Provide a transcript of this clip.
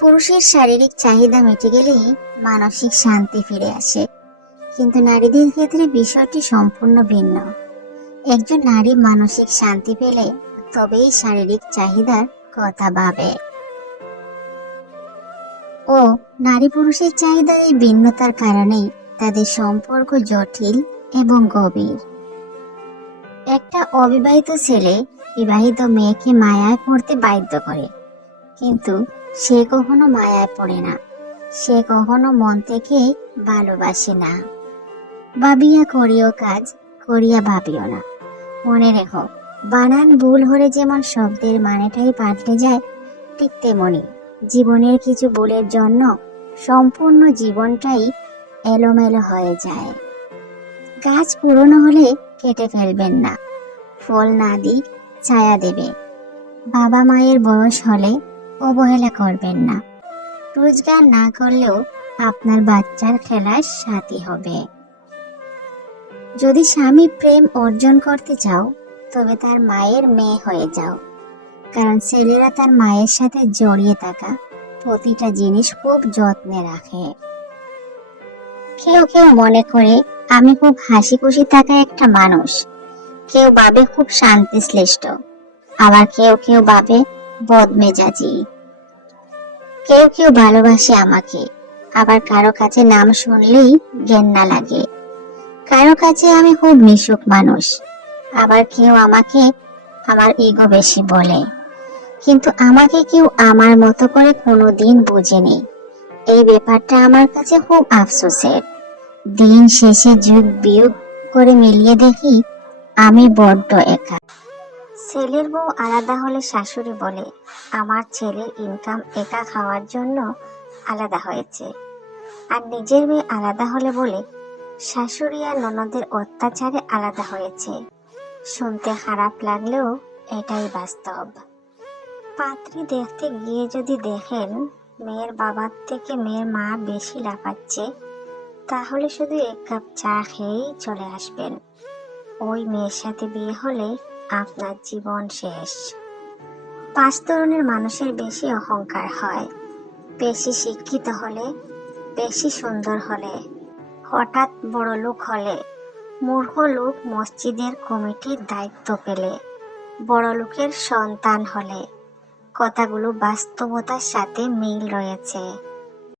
পুরুষের শারীরিক চাহিদা মিটে গেলেই মানসিক শান্তি ফিরে আসে। কিন্তু নারীদের ক্ষেত্রে বিষয়টি সম্পূর্ণ ভিন্ন। একজন নারী মানসিক শান্তি পেলে তবেই শারীরিক চাহিদার কথা ভাবে। ও নারী পুরুষের চাহিদা এই ভিন্নতার কারণেই তাদের সম্পর্ক জটিল এবং গভীর। একটা অবিবাহিত ছেলে বিবাহিত মেয়েকে মায়ায় পড়তে বাধ্য করে। কিন্তু সে কখনো মায়ায় পড়ে না। সে কখনো মন থেকে ভালোবাসে না। ভাবিয়া করিও কাজ, করিয়া ভাবিও না। মনে রেখো, বানান ভুল হলে যেমন শব্দের মানেটাই পাল্টে যায়, ঠিক তেমনি জীবনের কিছু ভুলের জন্য সম্পূর্ণ জীবনটাই এলোমেলো হয়ে যায়। গাছ পুরনো হলে কেটে ফেলবেন না। ফল না দিই ছায়া দেবে। বাবা মায়ের বয়স হলে অবহেলা করবেন না। রোজগার না করলেও আপনার বাচ্চার খেলার সাথী হবে। যদি স্বামী প্রেম অর্জন করতে চাও, তবে তার মায়ের মেয়ে হয়ে যাও। কারণ ছেলেরা তার মায়ের সাথে জড়িয়ে থাকা প্রতিটা জিনিস খুব যত্নে রাখে। কেউ কেউ মনে করে, আমি খুব হাসি খুশি থাকা একটা মানুষ। কেউ ভাবে খুব শান্তি শ্লেষ্ঠ আবার কেউ কেউ ভাবে বদমেজাজি। কেউ কেউ ভালোবাসে আমাকে। আবার কারও কাছে নাম শুনলেই ঘেন্না লাগে। কারও কাছে আমি খুব মিশুক মানুষ। আবার কেউ আমাকে আমার ইগো বেশি বলে। কিন্তু আমাকে কেউ আমার মতো করে কোনোদিন বুঝেনি। এই ব্যাপারটা আমার কাছে খুব আফসোসের। দিন শেষে যুগ বিয়োগ করে মিলিয়ে দেখি আমি বড্ড একা। ছেলের বউ আলাদা হলে শাশুড়ি বলে, আমার ছেলের ইনকাম একা খাওয়ার জন্য আলাদা হয়েছে। আর নিজের মেয়ে আলাদা হলে বলে, শাশুড়ি আর ননদের অত্যাচারে আলাদা হয়েছে। শুনতে খারাপ লাগলেও এটাই বাস্তব। পাত্রী দেখতে গিয়ে যদি দেখেন মেয়ের বাবার থেকে মেয়ের মা বেশি লাফাচ্ছে, তাহলে শুধু এক কাপ চা খেয়েই চলে আসবেন। ওই মেয়ের সাথে বিয়ে হলে আপনার জীবন শেষ। পাঁচ ধরনের মানুষের বেশি অহংকার হয়। বেশি শিক্ষিত হলে, বেশি সুন্দর হলে, হঠাৎ বড় লোক হলে, মূর্খ লোক মসজিদের কমিটির দায়িত্ব পেলে, বড় লোকের সন্তান হলে। কথাগুলো বাস্তবতার সাথে মিল রয়েছে।